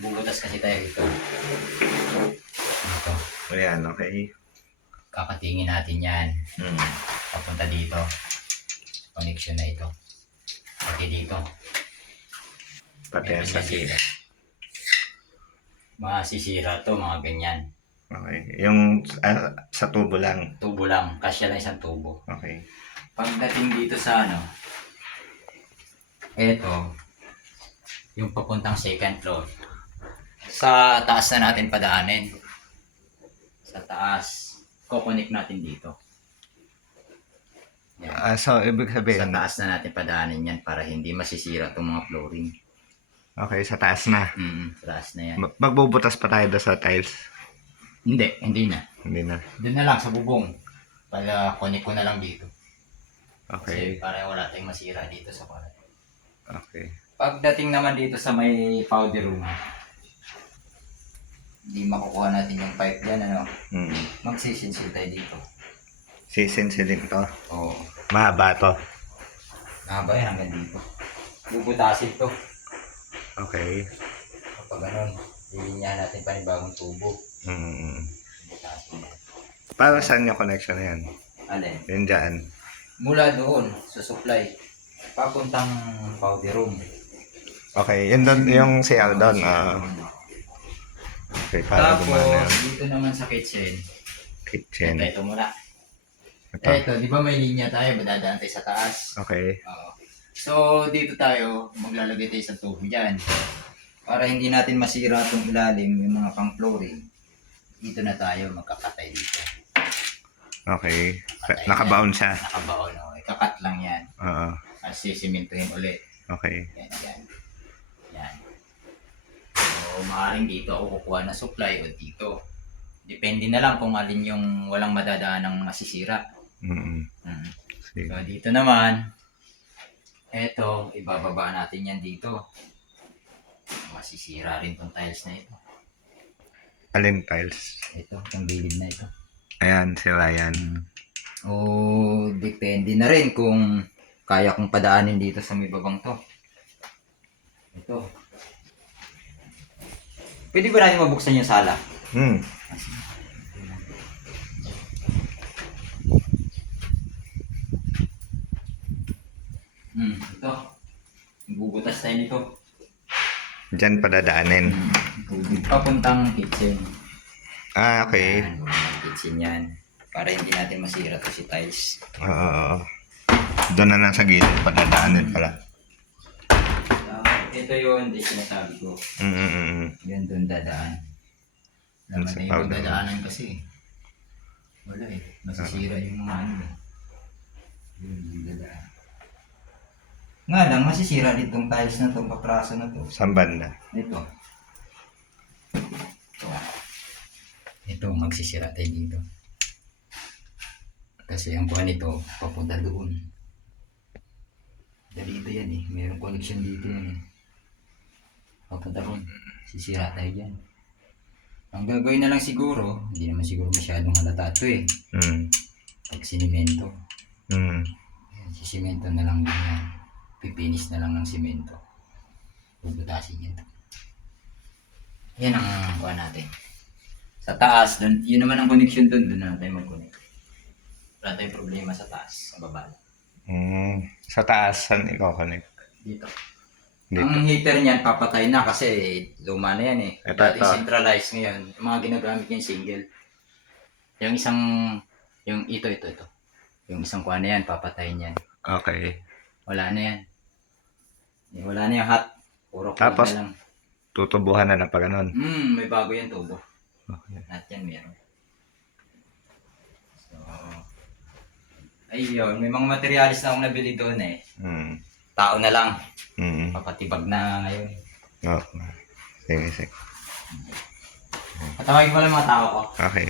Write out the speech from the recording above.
Bubutas kasi tayo dito. Ito. Ayan, okay. Kakatingin natin yan. Hmm. Papunta dito. Connection na ito. Pati dito. Pati yan sa sila. Masisira to, mga ganyan. Okay. Yung sa tubo lang. Tubo lang. Kasya lang isang tubo. Okay. Pagdating dito sa ano, eto, yung papuntang second floor. Sa taas na natin padaanin. Sa taas, kukonek natin dito. Yan. So, ibig Sa sabihin, taas na natin padaanin yan para hindi masisira itong mga flooring. okay, sa taas na. Sa taas na yan. Magbubutas pa tayo doon sa tiles. Hindi na. Hindi na. Doon na lang sa bubong. Para connect ko na lang dito. Okay. Kasi para wala tayong masira dito sa kwarat. Okay. Pagdating naman dito sa may powder room, hindi makukuha natin yung pipe dyan, ano? Hmm. Magsisinsil tayo dito. Sisinsilin to. Oo. Mahaba to. Mahaba yan hanggang dito. Bubutasin to. Okay. Kapag ganun, lilinyahan natin panibagong tubo. Hmm. Bubutasin yan. Para saan yung connection na yan? Alin? Yun dyan. Mula doon, sa supply, papuntang powder room. Okay, yun doon yung CR doon. Okay, para Tapos, gumana yung dito naman sa kitchen. kitchen. Ito muna. Ito. Ito, di ba may linya tayo, madadaan tayo sa taas. Okay. Oo. So, dito tayo, maglalagay tayo sa tubo dyan. Para hindi natin masira itong ilalim, yung mga pang-flooring. Dito na tayo, magkakatay dito. Okay. Nakabound siya. Nakabaon, no? Ikakat lang yan. Oo. At sisimintuhin ulit. Okay. Yan, yan. Yan. So, maaaring dito ako kukuha ng supply o dito. Depende na lang kung alin yung walang madadaan ng masisira. Mm-hmm. So, dito naman, eto, ibababa natin yan dito. Masisira rin tong tiles na ito. Alin tiles? Ito, yung gilid na ito. Ayan, sila yan. O, depende na rin kung kaya kong padaanin dito sa may babang to. Ito. Pwede ba natin mabuksan yung sala? Hmm. Ito. Bubutas tayo nito. Diyan padadaanin. Tubig papuntang kitchen. Okay. Yan, papuntang kitchen yan. Para hindi natin masira to si tiles. Oo. Doon na lang sa gilid padadaanin pala. Ito yun, hindi sinasabi ko. Yan doon dadaan. Naman Sa na yung powder. dadaanan kasi. Wala eh. Masisira yung mga ano eh. Yun, yung dadaan. Nga lang, masisira dito tong tiles na to, papraso na to. Saan banda? Ito. Ito, magsisira tayo dito. Kasi ang buwan nito, papunta doon. Dito yan eh. Mayroong connection dito yan eh. Papunta doon. Sisira tayo dyan. Ang gagawin na lang siguro, hindi naman siguro masyadong halata ito eh. Pag sinimento. Sisimento na lang din yan. Pipinis na lang ng simento. Bubutasin yan. Yan ang kuha natin. Sa taas, dun, yun naman ang connection dun. Doon na tayo mag-connect. Wala tayong problema sa taas. Sa baba. Sa taas, saan i-connect? Dito. Dito. Ang heater niyan, papatay na kasi luma na yan eh. Ito, Dati ito. centralized ngayon. Yung mga ginagamit niya single. Yung isang, yung ito. Yung isang kuha na yan, papatayin yan. Okay. Wala na yan. Wala na yung hot. Puro cold Tapos, na lang. tutubuhan na lang pa ganun. May bago yan tubo. Okay. Lahat yan meron. So, ayun, may mga materialis na akong nabili doon eh. Tao na lang. Papatibag na ngayon. Okay. Sige. Patawagin ko lang mga tao ko. Okay.